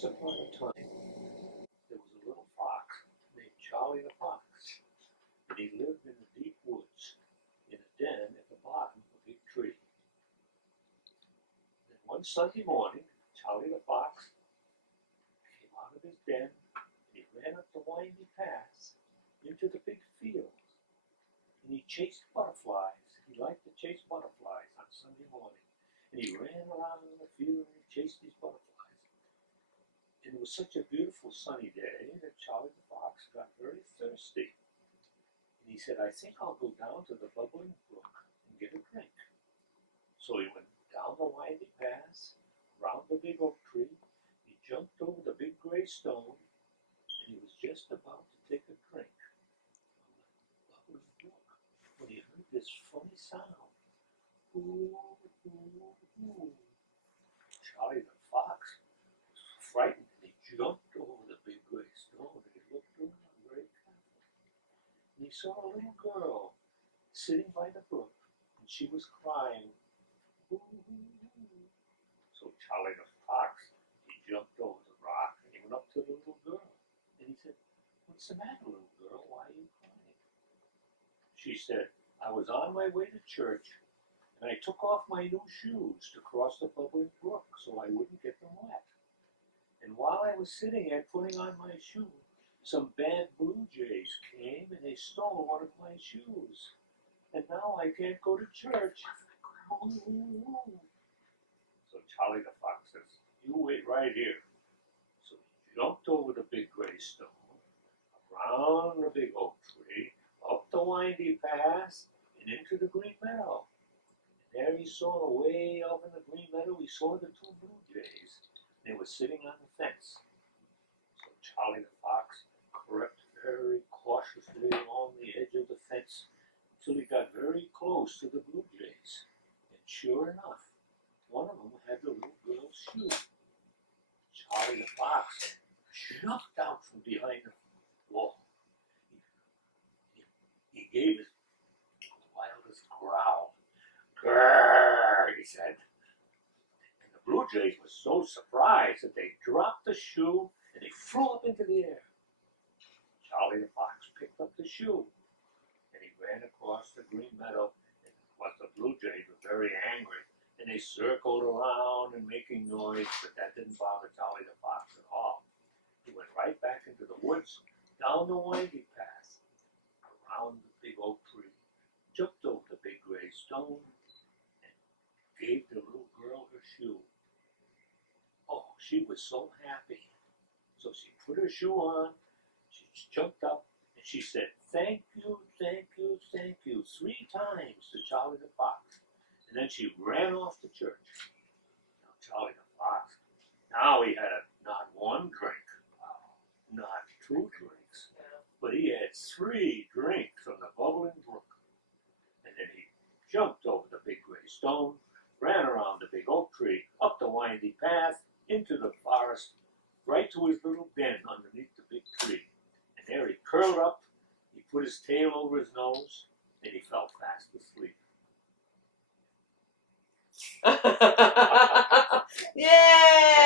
Once upon a time, there was a little fox named Charlie the Fox, and he lived in the deep woods in a den at the bottom of a big tree. Then one Sunday morning, Charlie the Fox came out of his den and he ran up the windy path into the big fields, and he chased butterflies. He liked to chase butterflies on Sunday morning, and he ran around in the field and he chased these butterflies. And it was such a beautiful sunny day that Charlie the Fox got very thirsty. And he said, I think I'll go down to the bubbling brook and get a drink. So he went down the windy path, around the big oak tree. He jumped over the big gray stone, and he was just about to take a drink from the bubbling brook when he heard this funny sound. Ooh, ooh, ooh. Charlie the Fox was frightened. He jumped over the big gray stone and he looked around very carefully. And he saw a little girl sitting by the brook, and she was crying. Ooh, ooh, ooh. So Charlie the Fox, he jumped over the rock and he went up to the little girl. And he said, what's the matter, little girl? Why are you crying? She said, I was on my way to church and I took off my new shoes to cross the bubbling brook so I wouldn't get them wet. And while I was sitting there putting on my shoe, some bad blue jays came and they stole one of my shoes. And now I can't go to church. So Charlie the Fox says, you wait right here. So he jumped over the big gray stone, around the big oak tree, up the windy path, and into the green meadow. And there he saw, way out in the green meadow, he saw the two blue jays. They were sitting on the fence. So Charlie the Fox crept very cautiously along the edge of the fence until he got very close to the blue jays. And sure enough, one of them had the little girl's shoe. Charlie the Fox jumped out from behind the wall. He gave his wildest growl. Grrr, he said. The blue jays were so surprised that they dropped the shoe and they flew up into the air. Charlie the Fox picked up the shoe and he ran across the green meadow. And the blue jays were very angry and they circled around and making noise, but that didn't bother Charlie the Fox at all. He went right back into the woods, down the windy path, around the big oak tree, jumped over the big gray stone, and gave the little girl her shoe. Oh, she was so happy. So she put her shoe on, she jumped up, and she said, thank you, thank you, thank you, 3 times to Charlie the Fox. And then she ran off to church. Now Charlie the Fox, now he had not 1 drink, not 2 drinks, but he had 3 drinks from the bubbling brook. And then he jumped over the big gray stone, ran around the big oak tree, up the windy path, into the forest, right to his little den underneath the big tree. And there he curled up, he put his tail over his nose, and he fell fast asleep. Yay!